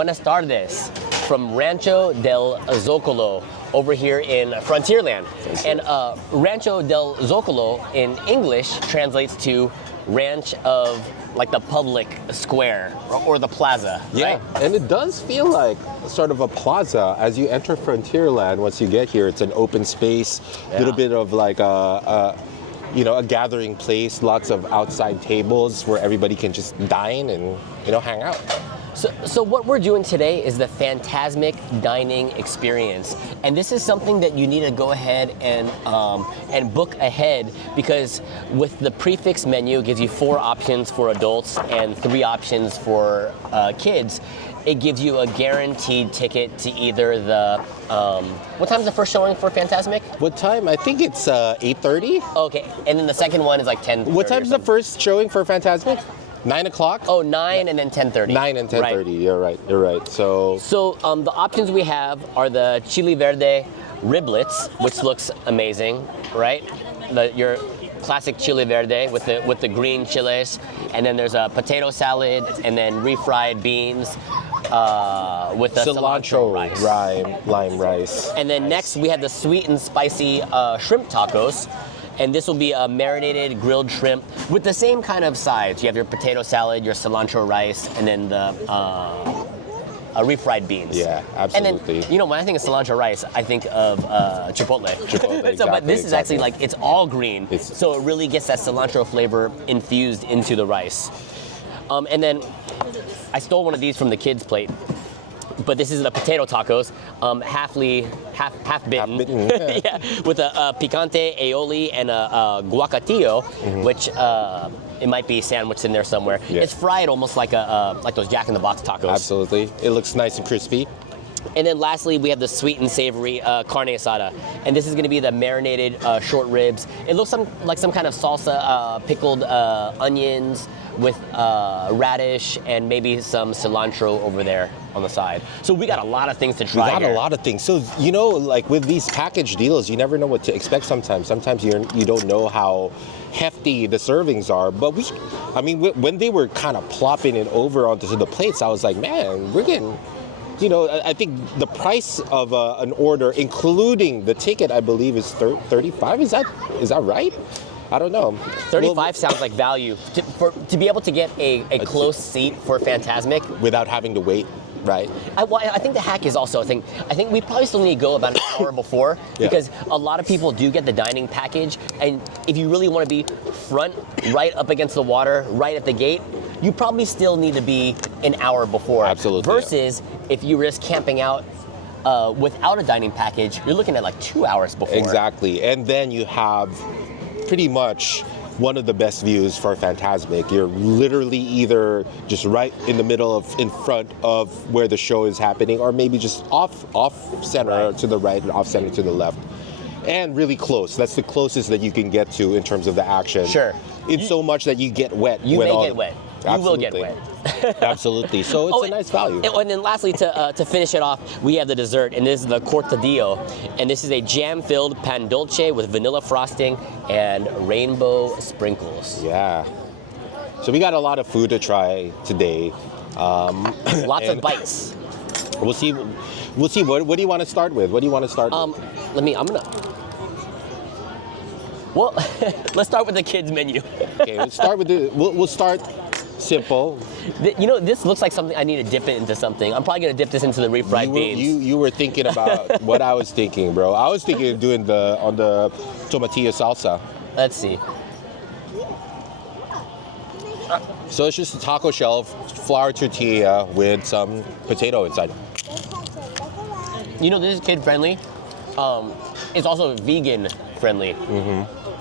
Buenas tardes from Rancho del Zocalo over here in Frontierland. And Rancho del Zocalo in English translates to ranch of like the public square or the plaza, Yeah, right? and it does feel like sort of a plaza as you enter Frontierland. Once you get here, it's an open space, a little bit of like a gathering place, lots of outside tables where everybody can just dine and hang out. So what we're doing today is the Fantasmic dining experience, and this is something that you need to go ahead and book ahead, because with the prefix menu, it gives you 4 options for adults and 3 options for kids. It gives you a guaranteed ticket to either the what time's the first showing for Fantasmic? What time? I think it's 8:30. Okay, and then the second one is like 10. What time's the first showing for Fantasmic? 9 o'clock? Oh, 9 and then 10:30. 9 and 10:30. Right. You're right. So the options we have are the chili verde riblets, which looks amazing, right? Your classic chili verde with the green chiles, and then there's a potato salad, and then refried beans with a cilantro rice, lime rice. And then next we have the sweet and spicy shrimp tacos. And this will be a marinated grilled shrimp with the same kind of sides. You have your potato salad, your cilantro rice, and then the refried beans. Yeah, absolutely. And then, when I think of cilantro rice, I think of chipotle. Chipotle, But this is actually like, it's all green. So it really gets that cilantro flavor infused into the rice. And then I stole one of these from the kids' plate. But this is the potato tacos, half bitten, yeah, with a picante aioli and a guacatillo, which it might be sandwiched in there somewhere. Yeah. It's fried almost like those Jack in the Box tacos. Absolutely, it looks nice and crispy. And then lastly, we have the sweet and savory carne asada, and this is going to be the marinated short ribs. It looks like some kind of salsa, pickled onions with radish and maybe some cilantro over there on the side. So we got a lot of things to try. We got a lot of things. So like with these package deals, you never know what to expect. Sometimes you don't know how hefty the servings are. But when they were kind of plopping it over onto the plates, I was like, man, we're getting. I think the price of an order, including the ticket, I believe is $35. Is that right? I don't know. 35 sounds like value. To be able to get a close seat for Fantasmic without having to wait, right? I think the hack is also I think we probably still need to go about an hour before, because a lot of people do get the dining package, and if you really want to be front, right up against the water, right at the gate, you probably still need to be an hour before. Absolutely. Versus if you risk camping out without a dining package, you're looking at like 2 hours before. Exactly, and then you have pretty much one of the best views for Fantasmic. You're literally either just right in the middle in front of where the show is happening, or maybe just off center to the right and off center to the left. And really close. That's the closest that you can get to in terms of the action. Sure. It's so much that you get wet. You may get wet. You will get Absolutely. wet. Absolutely. So it's a nice value. And then lastly, to finish it off, we have the dessert, and this is the cortadillo. And this is a jam-filled pan dulce with vanilla frosting and rainbow sprinkles. Yeah. So we got a lot of food to try today. Lots of bites. We'll see. What do you want to start with? Well, let's start with the kids menu. Okay, we'll start simple. This looks like something I need to dip it into something. I'm probably gonna dip this into the refried beans. You were thinking about what I was thinking, bro. I was thinking of doing on the tomatillo salsa. Let's see. So it's just a taco shell, flour tortilla with some potato inside. This is kid friendly. It's also vegan friendly.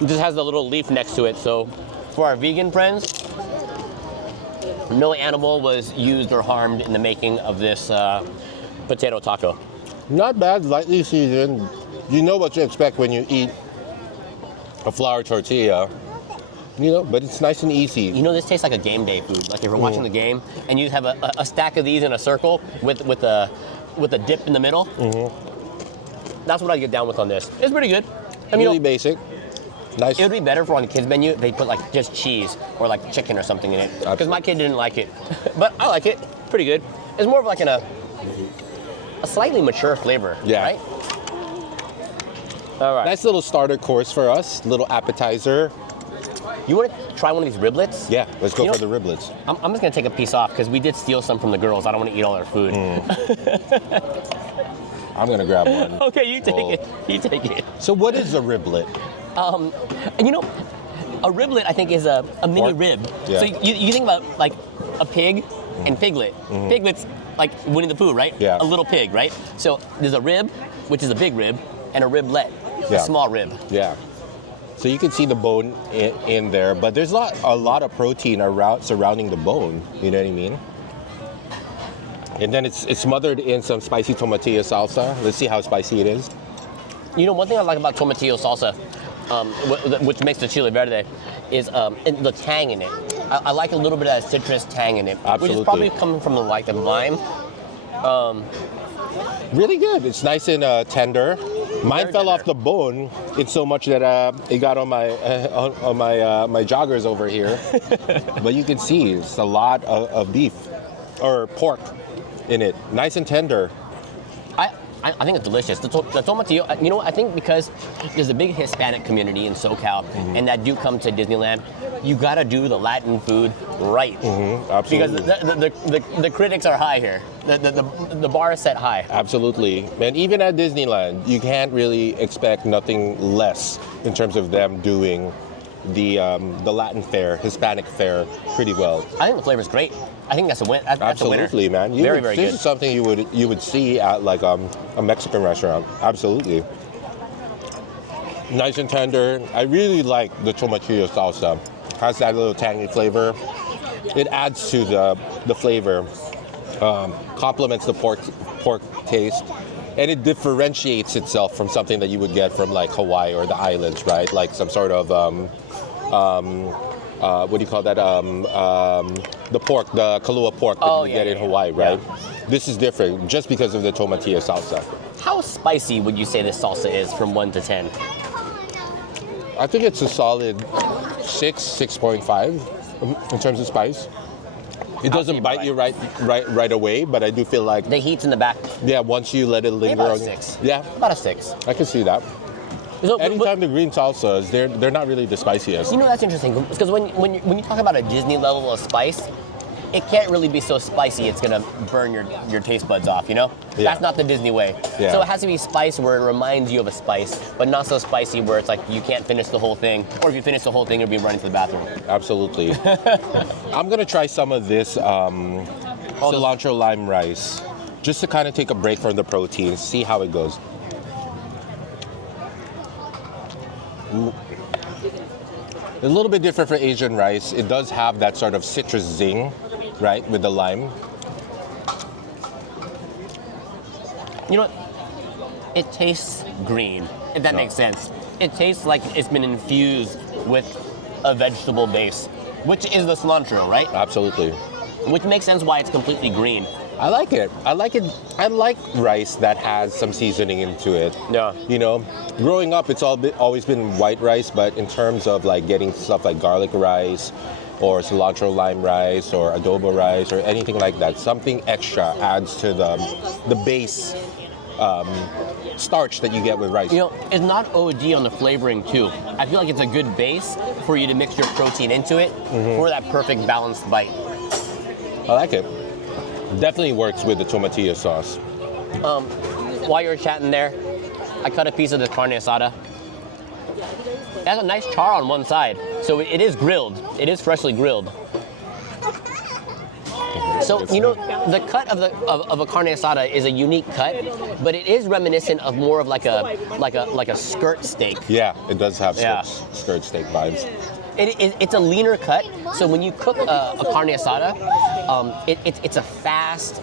It just has the little leaf next to it. So for our vegan friends, no animal was used or harmed in the making of this potato taco. Not bad, lightly seasoned. You know what to expect when you eat a flour tortilla. But it's nice and easy. This tastes like a game day food. Like if you're watching the game and you have a stack of these in a circle with a dip in the middle. That's what I get down with on this. It's pretty good. Really basic. Nice. It would be better for on the kids menu if they put like just cheese or like chicken or something in it. Because my kid didn't like it. But I like it. Pretty good. It's more of like a slightly mature flavor, Yeah. right? All right. Nice little starter course for us, little appetizer. You want to try one of these riblets? Yeah, let's go You for know- the riblets. I'm just gonna take a piece off because we did steal some from the girls. I don't want to eat all their food. I'm gonna grab one. Okay, you take Oh. it. You take it. So what is a riblet? And you know, a riblet I think is a mini Pork? rib. Yeah. So you think about like a pig and piglet. Piglet's like Winnie the Pooh, right? Yeah. A little pig, right? So there's a rib, which is a big rib, and a riblet, Yeah. a small rib. Yeah. So you can see the bone in there, but there's a lot of protein around surrounding the bone. You know what I mean? And then it's smothered in some spicy tomatillo salsa. Let's see how spicy it is. You know, one thing I like about tomatillo salsa, which makes the chile verde, is the tang in it. I like a little bit of that citrus tang in it, which Absolutely. is probably coming from the lime. Really good. It's nice and tender. Mine Very fell tender. off the bone in so much that it got on my joggers over here. But you can see it's a lot of beef or pork in it. Nice and tender. I think it's delicious. The tomatillo, you know, I think because there's a big Hispanic community in SoCal, and that do come to Disneyland, you gotta do the Latin food right. Absolutely. Because the critics are high here. The bar is set high. Absolutely. And even at Disneyland, you can't really expect nothing less in terms of them doing the Latin fare, Hispanic fare pretty well. I think the flavor's great. I think that's a win. That's a winner. Absolutely, man. Very, very this good. is something you would see at like a Mexican restaurant. Absolutely. Nice and tender. I really like the tomatillo salsa. Has that little tangy flavor. It adds to the flavor. Complements the pork taste. And it differentiates itself from something that you would get from like Hawaii or the islands, right? Like some sort of what do you call that? The pork, the Kahlua pork that you get in Hawaii, right? Yeah. This is different just because of the tomatillo salsa. How spicy would you say this salsa is from 1 to 10? I think it's a solid 6.5 in terms of spice. It doesn't bite you right away, but I do feel like The heat's in the back. once you let it linger About a on 6. yeah, About a 6. I can see that. So, Anytime the green salsas, they're not really the spiciest. you know, that's interesting because when you talk about a Disney level of spice, it can't really be so spicy it's gonna burn your taste buds off, you know? Yeah. That's not the Disney way. Yeah. So it has to be spice where it reminds you of a spice, but not so spicy where it's like you can't finish the whole thing, or if you finish the whole thing, you'll be running to the bathroom. Absolutely. I'm gonna try some of this cilantro lime rice, just to kind of take a break from the protein, see how it goes. Ooh. A little bit different for Asian rice. It does have that sort of citrus zing, right, with the lime. You know what? It tastes green, if that makes sense. It tastes like it's been infused with a vegetable base, which is the cilantro, right? Absolutely. Which makes sense why it's completely green. I like it. I like it. I like rice that has some seasoning into it. Yeah. You know, growing up, it's always been white rice, but in terms of like getting stuff like garlic rice or cilantro lime rice or adobo rice or anything like that, something extra adds to the base starch that you get with rice. You know, it's not OD on the flavoring too. I feel like it's a good base for you to mix your protein into it for that perfect balanced bite. I like it. Definitely works with the tomatillo sauce. While you're chatting there, I cut a piece of the carne asada. It has a nice char on one side, so it is grilled. It is freshly grilled. So you know, the cut of a carne asada is a unique cut, but it is reminiscent of more of like a skirt steak. Yeah, it does have Yeah. skirt steak vibes. It's a leaner cut, so when you cook a carne asada, it's a fast,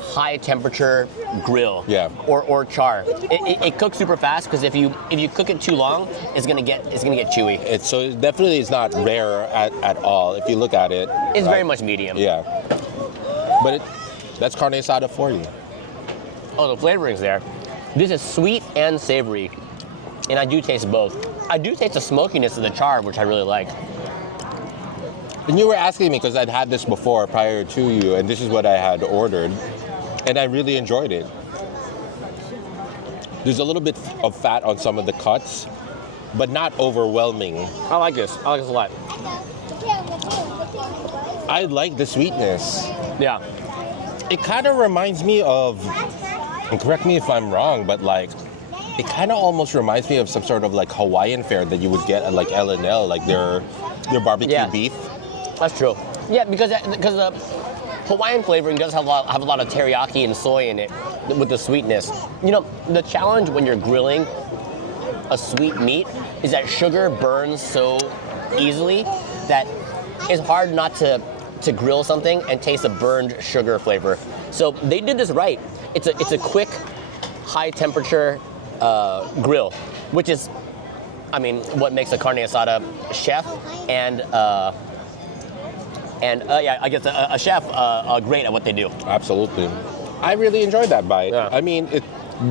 high temperature grill. Yeah. Or char. It cooks super fast because if you cook it too long, it's gonna get chewy. So it definitely is not rare at all if you look at it. It's right? very much medium. Yeah. But that's carne asada for you. Oh, the flavoring's there. This is sweet and savory, and I do taste both. I do taste the smokiness of the char, which I really like. And you were asking me because I'd had this before prior to you, and this is what I had ordered, and I really enjoyed it. There's a little bit of fat on some of the cuts, but not overwhelming. I like this. I like this a lot. I like the sweetness. Yeah. It kind of reminds me of, and correct me if I'm wrong, but like, it kind of almost reminds me of some sort of like Hawaiian fare that you would get at like L&L, like their barbecue beef. That's true. Yeah, because the Hawaiian flavoring does have a lot of teriyaki and soy in it with the sweetness. You know, the challenge when you're grilling a sweet meat is that sugar burns so easily that it's hard not to grill something and taste a burned sugar flavor. So they did this right. It's a quick, high temperature grill, which is, I mean, what makes a carne asada chef and yeah, I guess a chef great at what they do. Absolutely. I really enjoyed that bite. Yeah. I mean, it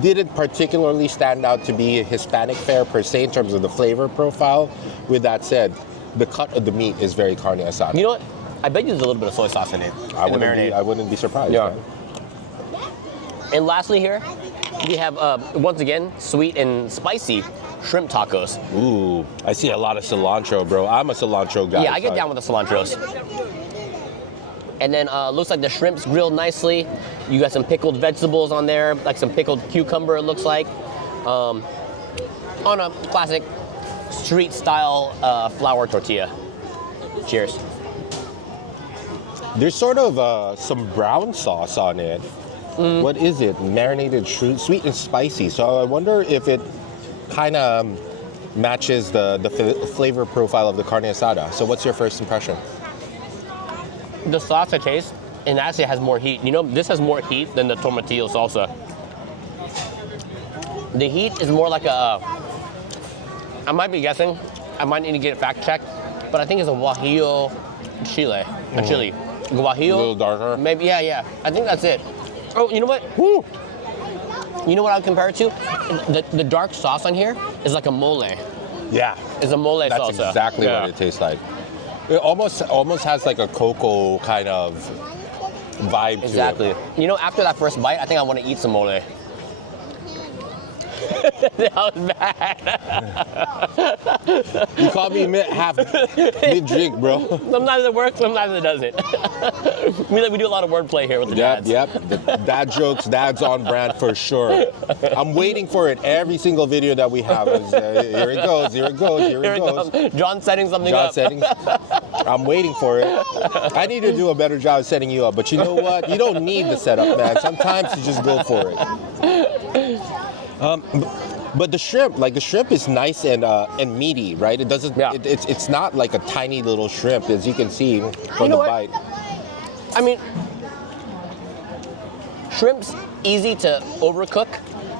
didn't particularly stand out to be a Hispanic fare per se in terms of the flavor profile. With that said, the cut of the meat is very carne asada. You know what? I bet you there's a little bit of soy sauce in it. I wouldn't be surprised. Yeah. Man. And lastly here, we have, once again, sweet and spicy shrimp tacos. Ooh, I see a lot of cilantro, bro. I'm a cilantro guy. Yeah, I get down with the cilantros. And then looks like the shrimp's grilled nicely. You got some pickled vegetables on there, like some pickled cucumber, it looks like. On a classic street style flour tortilla. Cheers. There's sort of some brown sauce on it. What is it? Marinated sweet and spicy. So I wonder if it kind of matches the flavor profile of the carne asada. So what's your first impression? The sauce I taste, and actually has more heat. You know, this has more heat than the tomatillo salsa. The heat is more like a, I might be guessing, I might need to get it fact checked, but I think it's a Guajillo chili. Guajillo. A little darker. Maybe, yeah. I think that's it. Oh, you know what? Woo! You know what I would compare it to? The dark sauce on here is like a mole. Yeah. It's a mole That's salsa. exactly what it tastes like. It almost has like a cocoa kind of vibe to it. Exactly. You know, after that first bite, I think I want to eat some mole. That was bad. You caught me mid-drink, bro. Sometimes it works, sometimes it doesn't. we do a lot of wordplay here with the dads. Yep. The dad jokes, dad's on brand for sure. I'm waiting for it every single video that we have. Here it goes. John's setting something up. I'm waiting for it. I need to do a better job of setting you up, but you know what? You don't need the setup, man. Sometimes you just go for it. But the shrimp is nice and meaty, right? It doesn't. Yeah. It's not like a tiny little shrimp, as you can see from the bite. I mean, shrimp's easy to overcook,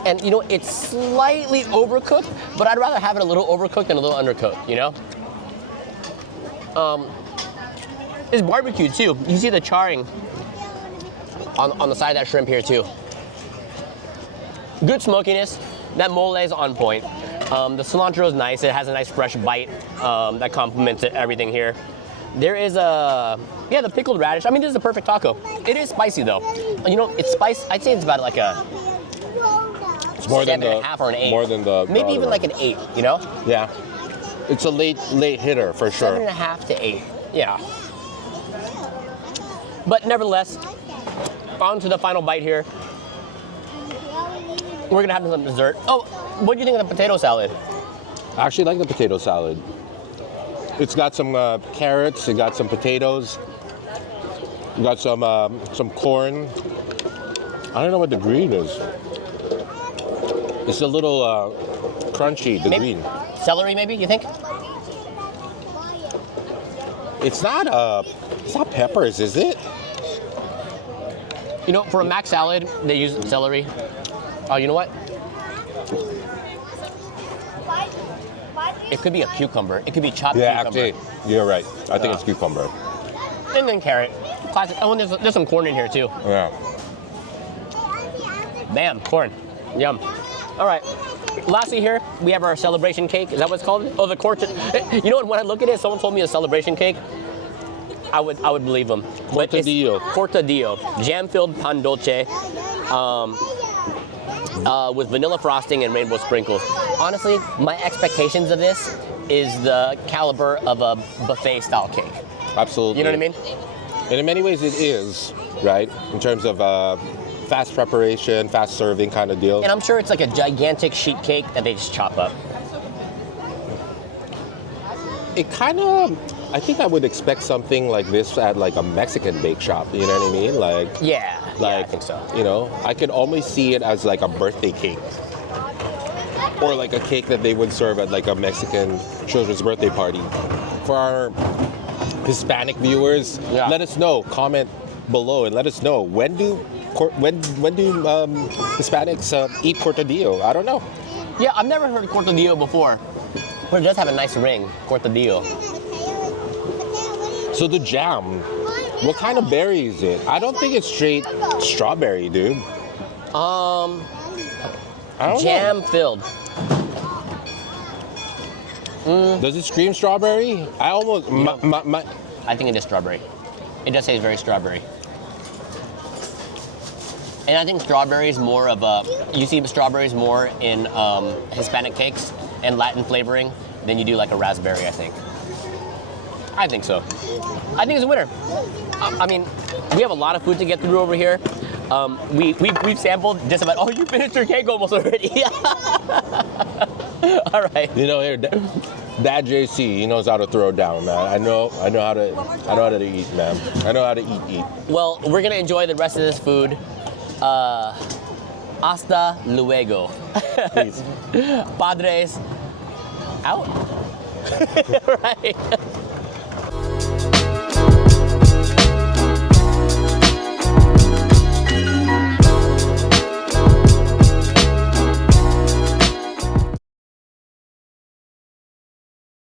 and you know it's slightly overcooked, but I'd rather have it a little overcooked than a little undercooked. You know. It's barbecue too. You see the charring on the side of that shrimp here too. Good smokiness. That mole is on point. The cilantro is nice. It has a nice fresh bite that complements everything here. There is the pickled radish. I mean, this is a perfect taco. It is spicy though. You know, it's spicy. I'd say it's about like it's more 7.5 or an 8. More than the maybe even like an 8. You know? Yeah. It's a late hitter for sure. 7.5 to 8. Yeah. But nevertheless, on to the final bite here. We're gonna have some dessert. Oh, what do you think of the potato salad? I actually like the potato salad. It's got some carrots. It got some potatoes. It got some corn. I don't know what the green is. It's a little crunchy. The green. Celery, maybe you think? It's not peppers, is it? You know, for a mac salad, they use celery. Oh, you know what? It could be a cucumber. It could be chopped cucumber. Yeah, actually, you're right. I think it's cucumber. And then carrot. Classic. Oh, and there's some corn in here too. Yeah. Bam, corn. Yum. All right. Lastly here, we have our celebration cake. Is that what it's called? Oh, the corn. You know what? When I look at it, someone told me a celebration cake. I would believe them. Cortadillo. Cortadillo, jam-filled pan dulce, with vanilla frosting and rainbow sprinkles. Honestly, my expectations of this is the caliber of a buffet-style cake. Absolutely. You know what I mean? And in many ways it is, right? In terms of fast preparation, fast serving kind of deal. And I'm sure it's like a gigantic sheet cake that they just chop up. It kind of, I think I would expect something like this at like a Mexican bake shop, you know what I mean? Like, Yeah, I like think so. you know, I could almost see it as like a birthday cake. Or like a cake that they would serve at like a Mexican children's birthday party. For our Hispanic viewers, Yeah. let us know, comment below and let us know, when do Hispanics eat cortadillo? I don't know. Yeah, I've never heard cortadillo before, but it does have a nice ring, cortadillo. So the jam, what kind of berry is it? I don't think it's straight strawberry, dude. I don't Jam filled. know. Does it scream strawberry? I almost, my I think it is strawberry. It does taste very strawberry. And I think strawberry is more of a, you see strawberries more in Hispanic cakes and Latin flavoring than you do like a raspberry, I think. I think so. I think it's a winner. I mean, we have a lot of food to get through over here. We've sampled just about, oh, you finished your cake almost already. All right. You know, here, Dad JC, he knows how to throw down, man. I know how to eat, man. I know how to eat. Well, we're gonna enjoy the rest of this food. Hasta luego. Please. Padres, out. Right.